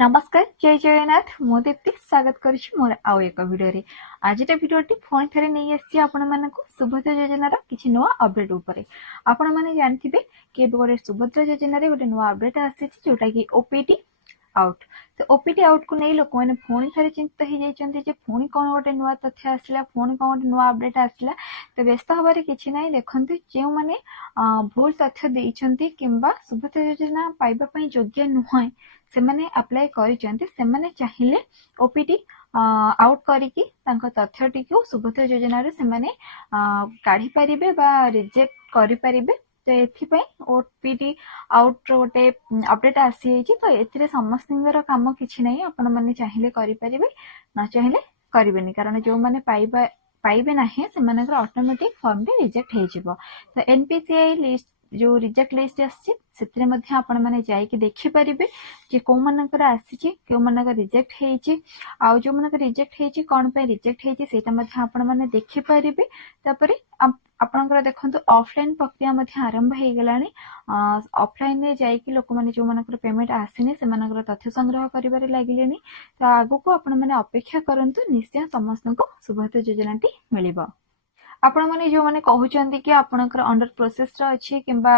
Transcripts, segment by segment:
नमस्कार जय जगन्नाथ मु दीप्ति स्वागत करुछि मोर आउ एक वीडियो रे। आज भिडियोटी पुणी थे नहीं आसी आपण मानक सुभद्रा योजनार किछि नुआ अपडेट उपरे। आपण माने जानथिबे कि गोटे सुभद्रा योजना रे गोटे नुआ अपडेट आसी जोटा कि ओपीटी आउट। तो ओपीटी आउट को नहीं लोक मैंने पुणी थे चिंता हो जाइछन्ति जे पुणी कोन गोटे नुआ तथ्य आसला पुणी कोन गोटे नुआ अपडेट आसला। तो व्यस्त हबारे किछि नाही देखंतु जे माने भूल तथ्य देइछन्ति किंबा सुभद्रा योजना पाइबा पई योग्य नुहय से माने अप्लाई करिसेंति से माने चाहिए ओपीटी आउट करिकी तांको तथ्यटी को सुभद्रा योजना रे से माने काढी परिबे बा रिजेक्ट करि परिबे। तो एथिपई ओपीटी आउट गोटे अपडेट आसी तो एथिरे समस्तर काम किछि नै आपण माने चाहिए करि परिबे न चाहिए करिबेनी कारण जो माने पाइबे नाही से मानकर ऑटोमेटिक फॉर्म रे रिजेक्ट हे जिवो। तो एनपीसीआई लिस्ट जो रिजेक्ट लिस्ट आसी से मध्य आपण माने जाइके देखि परिबे जे को मानकर आसी को मानकर रिजेक्ट हेछि आ जो मानकर रिजेक्ट हेछि कोन पे रिजेक्ट हेछि सेटा मध्य आपण माने देखि परिबे। तापरे आपणकर देखंतु ऑफलाइन प्रक्रिया मध्य आरंभ हे गेलानी। ऑफलाइन रे जाइके लोक माने जो मानकर पेमेंट आसीने से मानकर तथ्य संग्रह करिबारे लागिलेनी। तो आगु को आपण माने अपेक्षा करंतु निश्चय समस्त को सुभद्रा योजनाटी मिलिबो। आपण माने जो माने कहउचंती कि आपनकर अंडर प्रोसेस रा अछि किंबा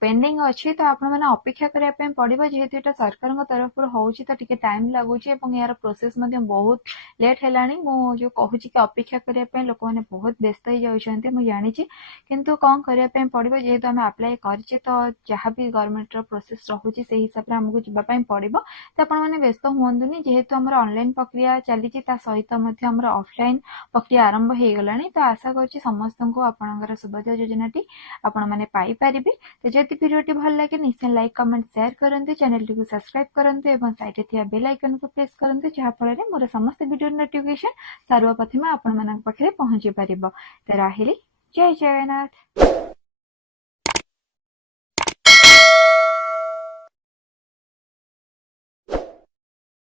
पेंडिंग अछि तो आपण माने अपेक्षा करिया पे पड़िबो जेहेतु एटा सरकार को तरफ रो होउची तो टिके टाइम लागुची एवं यार प्रोसेस मध्ये बहुत लेट हेलानी। मो जो कहउची कि अपेक्षा करिया पे लोक माने बहुत व्यस्त हो जाउचंती मु जानि छी किंतु कोन करिया पे पड़िबो जेहेतु हम अप्लाई करछे तो जहां भी गवर्नमेंट रो प्रोसेस रहउची से हिसाब रे हमकु जिबा पे पड़िबो। तो आपण माने व्यस्त होंदुनी जेहेतु हमर ऑनलाइन प्रक्रिया चली छी ता सहित मध्ये हमर ऑफलाइन प्रक्रिया आरंभ हे गलानी। तो आशा करछि समस्त को आपनकर सुभद्रा योजनाटी आपण माने पाई परिबे। तो जदि वीडियोटी भल लागे निश्चय लाइक कमेंट शेयर करंतु चैनल को सब्सक्राइब करंतु एवं साइड थिया बेल आइकन को प्रेस करंतु जहा फल रे मोर समस्त वीडियो नोटिफिकेशन सर्वप्रथम आपण मानक पखरे पहुंची परिबो। तो राहिली जय जगन्नाथ।